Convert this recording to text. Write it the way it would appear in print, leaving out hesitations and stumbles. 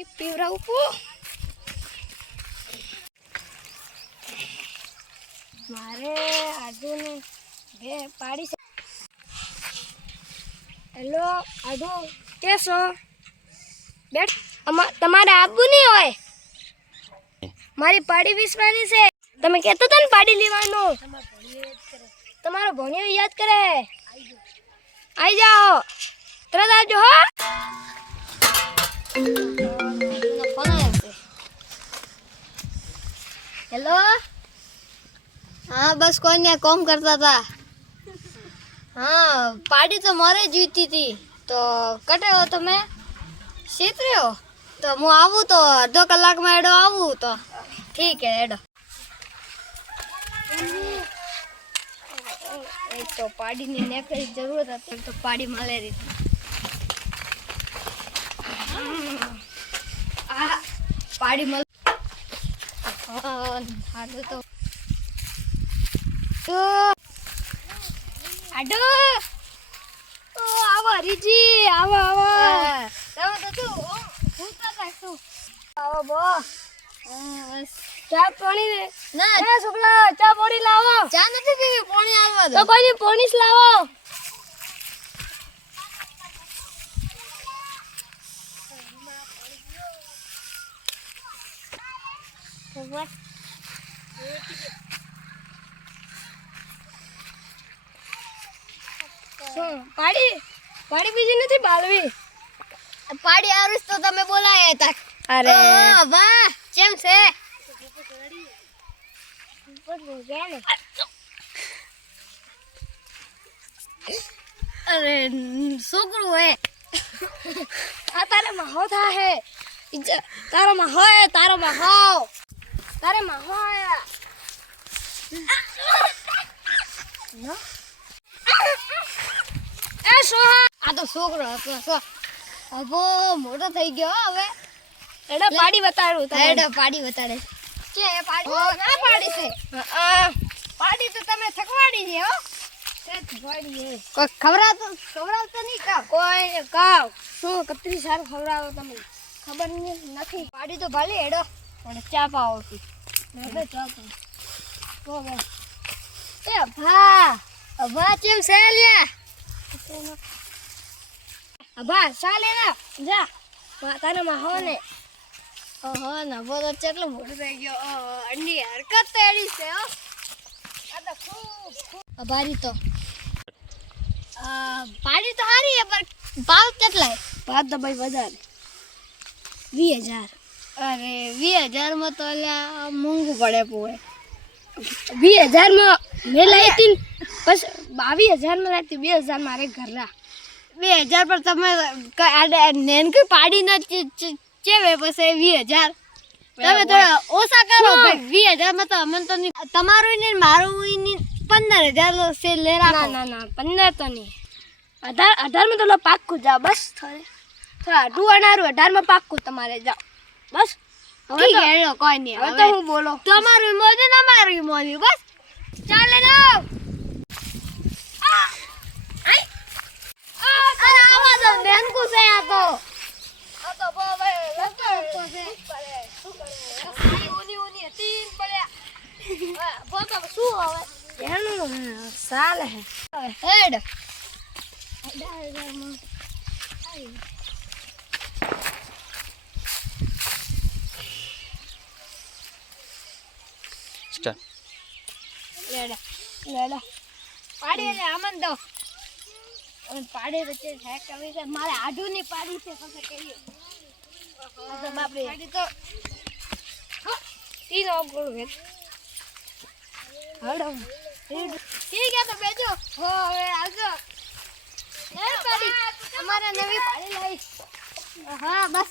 પાણી પીવરાવું છું. મારે આડુને બે પાડી છે. હેલો આડુ, કેસો બેઠ. તમારે આવવું નહીં હોય. મારી પાડી વિસવાની છે. તમે કહેતો હતા ને પાડી લેવાનું. તમારો ભણ્યો યાદ કરે. આવી જાઓ, તરત આવજો. હો હેલો. हाँ बस कोई नहीं कॉम करता था. हाँ पार्टी तो मारे जीती थी तो कटे हो तुम्हें सीख रहे हो तो मैं आऊँ तो 2 कलाक में एडो आऊँ तो ठीक है एडो. एक तो पाड़ी ने नेकड़ी जरूरत है तो पाड़ी माले रही पाड़ी मल. हालो तो आडो ओ आवा हरीजी आवा आवा. તમે તો તું હું તો રાખતો आवा बो. બસ ચા પાણી ના એ છોકરા ચા પાણી લાવો. ચા નથી પીવી પાણી આવવા તો દો. કોઈ ની પાણી જ લાવો. પાડી પાડી બીજી નથી બાલવી. પાડી આરુસ તો તમે બોલાયા હતા. અરે ઓ વાહ કેમ છે અરે છોકરું હે આ તારે માહો થા હે. તારો માહો હે, તારો માહો, તારે માહો આયા. એ સોહા આ તો છોકરો હતો. અબો મોટો થઈ ગયો હવે. એડા પાડી બતાડું તમે. હેડો પાડી બતાડે કે એ પાડી ના પાડી છે. પાડી તો તમે થકવાડી છે હો. પાડી હે કોઈ ખવડાવતો નહીં કાવ. કોઈ કાવ શું કતરી સારું ખવડાવો તમે ખબર નથી. પાડી તો ભાલી હેડો મને ચા પાવો કી. હવે ચા પાવ. તો બે એ ભા કેમ છે લ્યા અભા ચાલે ના જા તારા માહો ને. ઓહો નવો તો કેટલો મોટો થઈ ગયો. અની હરકત તો એડી છે હો. આ તો ખૂબ આભારી તો પાડી તો સારી છે પણ ભાવ કેટલા ભાત તો ભાઈ વધારે 20,000. અરે 20,000 માં તો અલ્યા મોંઘું પડે પોએ. 20,000 માં મેં લાવી હતી બસ 22,000 માં લાવી 2,000 મારે ઘરના. 2000 પર તમે નેનકી પાડી ના ચેવે પછી 20,000 તમે તો ઓછા કરો ભાઈ. 20,000 માં તો અમને તો તમારું ને મારું ને 15,000 સે લે ના રાખો. ના ના 15 તો નહીં. 18 માં તો લો પાક્કું જાઓ બસ. થોડા અઢું 18 માં પાક્કું તમારે જાઓ બસ. હવે ઠીક તો હે હેડો, કોઈ નહીં. હવે તો હું બોલો તમારું મોજ ને અમારું મોજ બસ ચાલે ને. અરે આવા તો નેનકુ છે આ તો. આ તો બહુ ભાઈ લગતો છે. શું કરે ઊની હતી પડ્યા. બોતો શું હવે એનું સાલ હે હેડ 18,000 માં લેડા પાડી લે આમન દો. પાડી વચ્ચે છે કવી છે મારે આડુ ની પાડી છે પછી કહીએ. તો બાપરે પાડી તો તીનો ગોળ હે હડો. ઠીક હે તો બેજો. હો હવે આવજો. એ પાડી અમારે નવી પાડી લાવી. હા બસ